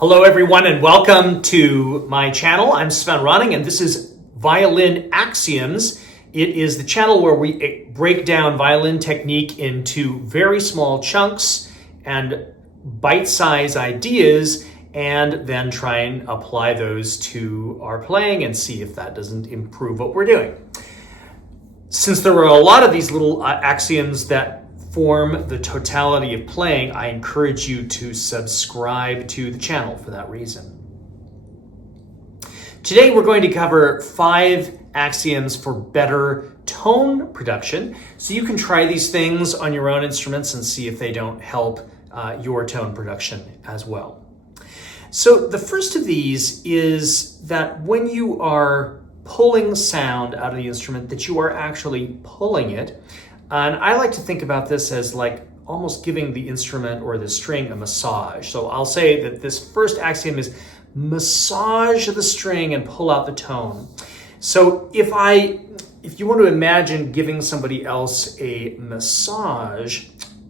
Hello everyone and welcome to my channel. I'm Sven Ronning and this is Violin Axioms. It is the channel where we break down violin technique into very small chunks and bite-sized ideas and then try and apply those to our playing and see if that doesn't improve what we're doing. Since there are a lot of these little axioms that form the totality of playing, I encourage you to subscribe to the channel for that reason. Today we're going to cover 5 axioms for better tone production. So you can try these things on your own instruments and see if they don't help your tone production as well. So the first of these is that when you are pulling sound out of the instrument, that you are actually pulling it. And I like to think about this as like almost giving the instrument or the string a massage. So I'll say that this first axiom is massage the string and pull out the tone. So if you want to imagine giving somebody else a massage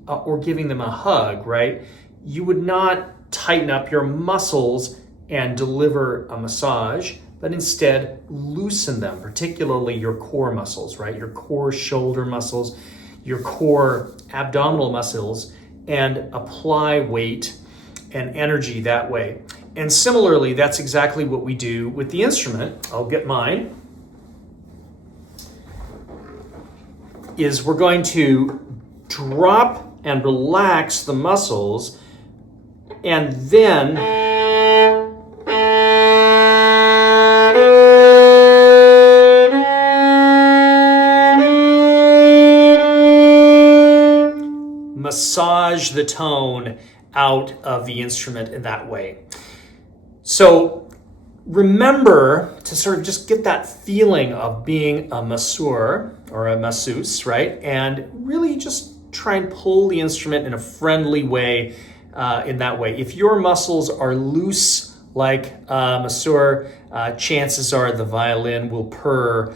or giving them a hug, right? You would not tighten up your muscles and deliver a massage, but instead loosen them, particularly your core muscles, right? Your core shoulder muscles, your core abdominal muscles, and apply weight and energy that way. And similarly, that's exactly what we do with the instrument. I'll get mine. Is we're going to drop and relax the muscles and then massage the tone out of the instrument in that way. So remember to sort of just get that feeling of being a masseur or a masseuse, right? And really just try and pull the instrument in a friendly way in that way. If your muscles are loose like a masseur, chances are the violin will purr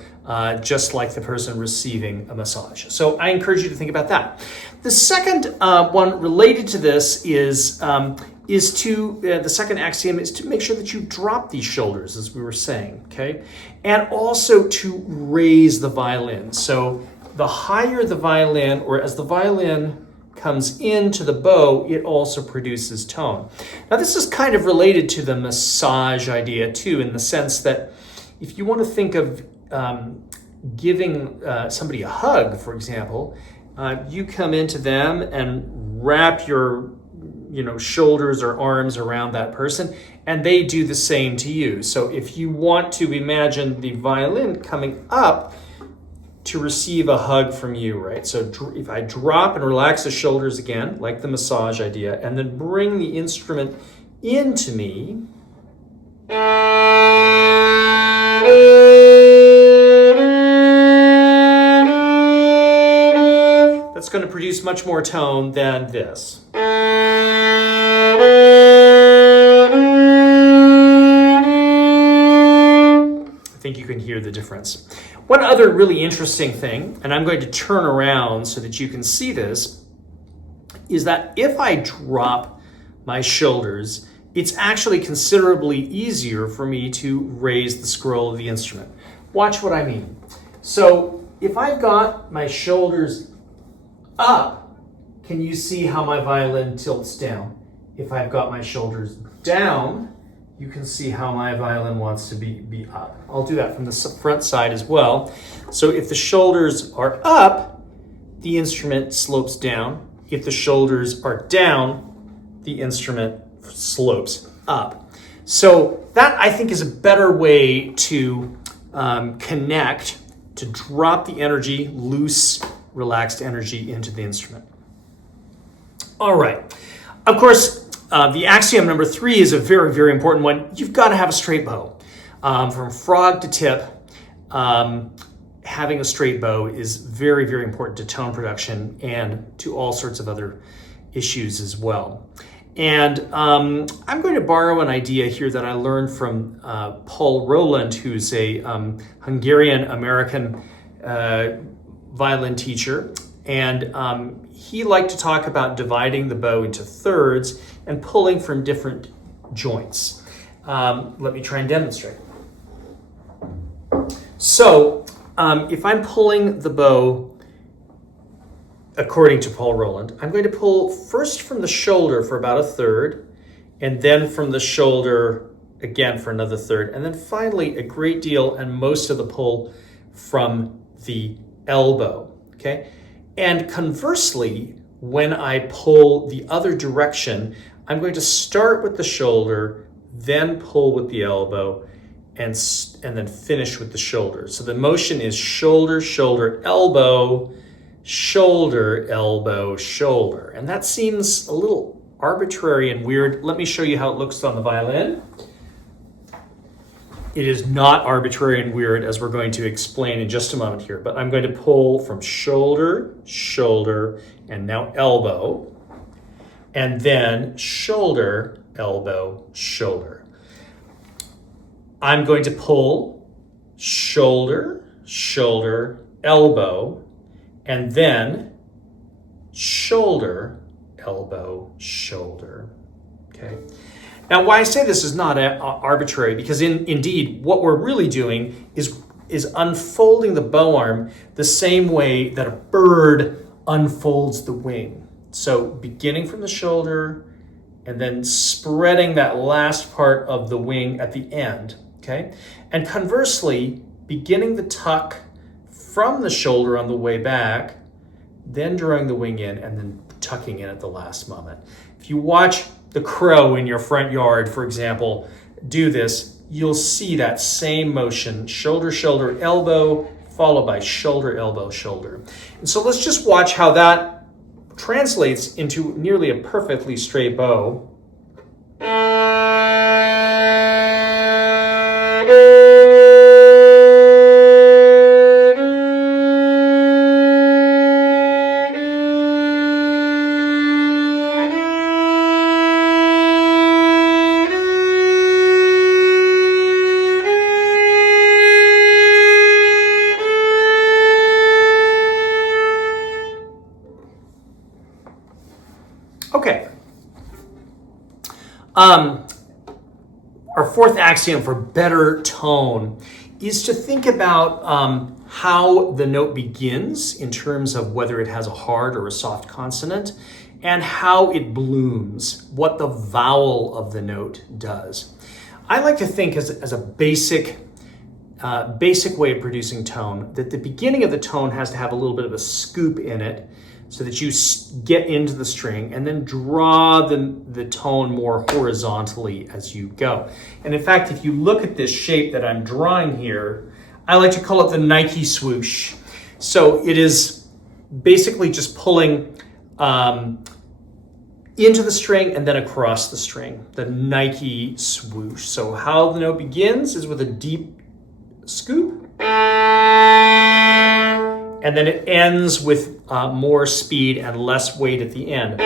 just like the person receiving a massage. So I encourage you to think about that. The second one related to this is the second axiom is to make sure that you drop these shoulders, as we were saying, okay? And also to raise the violin. So the higher the violin, or as the violin comes into the bow, it also produces tone. Now this is kind of related to the massage idea too, in the sense that if you want to think of giving somebody a hug, for example, you come into them and wrap your shoulders or arms around that person, and they do the same to you. So if you want to imagine the violin coming up to receive a hug from you, right? So if I drop and relax the shoulders again, like the massage idea, and then bring the instrument into me, that's going to produce much more tone than this. I think you can hear the difference. One other really interesting thing, and I'm going to turn around so that you can see this, is that if I drop my shoulders, it's actually considerably easier for me to raise the scroll of the instrument. Watch what I mean. So if I've got my shoulders up, can you see how my violin tilts down? If I've got my shoulders down, you can see how my violin wants to be up. I'll do that from the front side as well. So if the shoulders are up, the instrument slopes down. If the shoulders are down, the instrument slopes up. So that, I think, is a better way to connect, to drop the energy, loose, relaxed energy into the instrument. All right. Of course, the axiom number 3 is a very, very important one. You've got to have a straight bow. From frog to tip, having a straight bow is very, very important to tone production and to all sorts of other issues as well. And I'm going to borrow an idea here that I learned from Paul Roland, who's a Hungarian-American violin teacher. And he liked to talk about dividing the bow into thirds and pulling from different joints. Let me try and demonstrate. So if I'm pulling the bow according to Paul Roland, I'm going to pull first from the shoulder for about a third, and then from the shoulder again for another third, and then finally a great deal and most of the pull from the elbow, okay? And conversely, when I pull the other direction, I'm going to start with the shoulder, then pull with the elbow, and then finish with the shoulder. So the motion is shoulder, shoulder, elbow, shoulder, elbow, shoulder. And that seems a little arbitrary and weird. Let me show you how it looks on the violin. It is not arbitrary and weird, as we're going to explain in just a moment here, but I'm going to pull from shoulder, shoulder, and now elbow, and then shoulder, elbow, shoulder. I'm going to pull shoulder, shoulder, elbow, and then shoulder, elbow, shoulder, okay? Now, why I say this is not arbitrary, because indeed, what we're really doing is unfolding the bow arm the same way that a bird unfolds the wing. So beginning from the shoulder and then spreading that last part of the wing at the end, okay? And conversely, beginning the tuck from the shoulder on the way back, then drawing the wing in and then tucking in at the last moment. If you watch the crow in your front yard, for example, do this, you'll see that same motion, shoulder, shoulder, elbow, followed by shoulder, elbow, shoulder. And so let's just watch how that translates into nearly a perfectly straight bow. Okay. Our fourth axiom for better tone is to think about how the note begins in terms of whether it has a hard or a soft consonant, and how it blooms, what the vowel of the note does. I like to think as a basic way of producing tone, that the beginning of the tone has to have a little bit of a scoop in it, so that you get into the string and then draw the tone more horizontally as you go. And in fact, if you look at this shape that I'm drawing here, I like to call it the Nike swoosh. So it is basically just pulling into the string and then across the string, the Nike swoosh. So how the note begins is with a deep scoop, and then it ends with more speed and less weight at the end.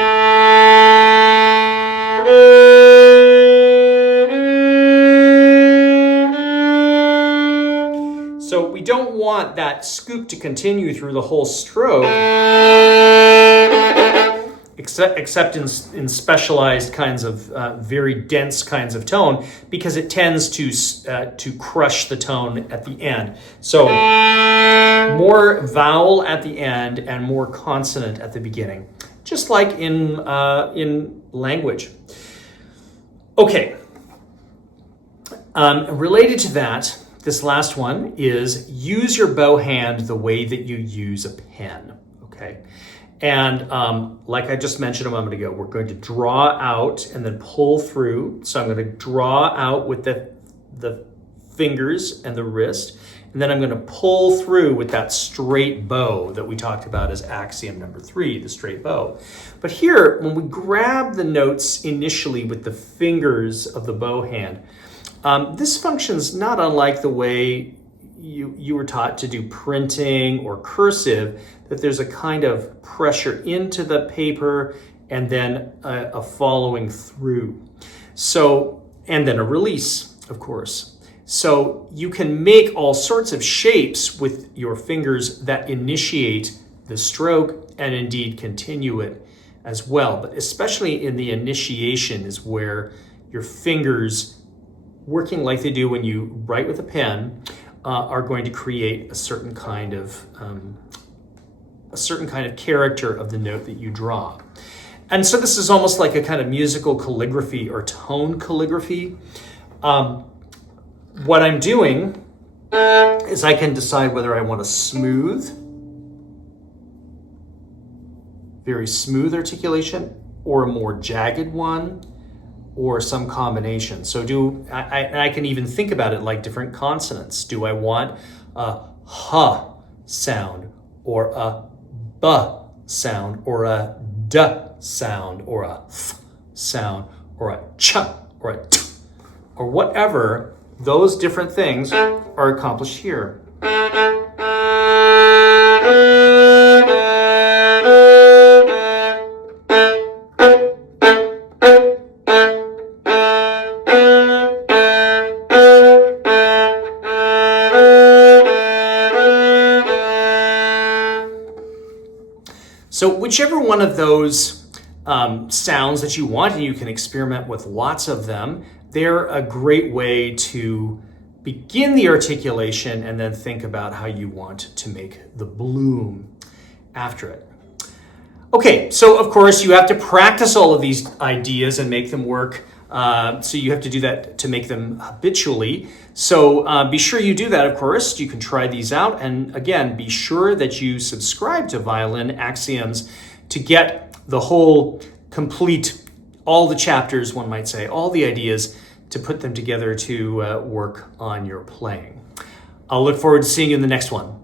So we don't want that scoop to continue through the whole stroke, except in specialized kinds of very dense kinds of tone, because it tends to crush the tone at the end. So more vowel at the end and more consonant at the beginning, just like in language. Okay. Related to that, this last one is use your bow hand the way that you use a pen. Okay. And like I just mentioned a moment ago, we're going to draw out and then pull through. So I'm going to draw out with the fingers and the wrist, and then I'm going to pull through with that straight bow that we talked about as axiom number 3, the straight bow. But here, when we grab the notes initially with the fingers of the bow hand, this functions not unlike the way you were taught to do printing or cursive, that there's a kind of pressure into the paper and then a following through. So, and then a release, of course. So you can make all sorts of shapes with your fingers that initiate the stroke and indeed continue it as well. But especially in the initiation is where your fingers working like they do when you write with a pen are going to create a certain kind of character of the note that you draw. And so this is almost like a kind of musical calligraphy or tone calligraphy. What I'm doing is I can decide whether I want a smooth, very smooth articulation, or a more jagged one, or some combination. So I can even think about it like different consonants. Do I want a h sound, or a b sound, or a d sound, or a th sound, or a ch, or a t, or whatever? Those different things are accomplished here. So whichever one of those sounds that you want, and you can experiment with lots of them, they're a great way to begin the articulation and then think about how you want to make the bloom after it. Okay, so of course you have to practice all of these ideas and make them work. So you have to do that to make them habitually. So be sure you do that, of course. You can try these out. And again, be sure that you subscribe to Violin Axioms to get the whole complete, all the chapters, one might say, all the ideas to put them together to work on your playing. I'll look forward to seeing you in the next one.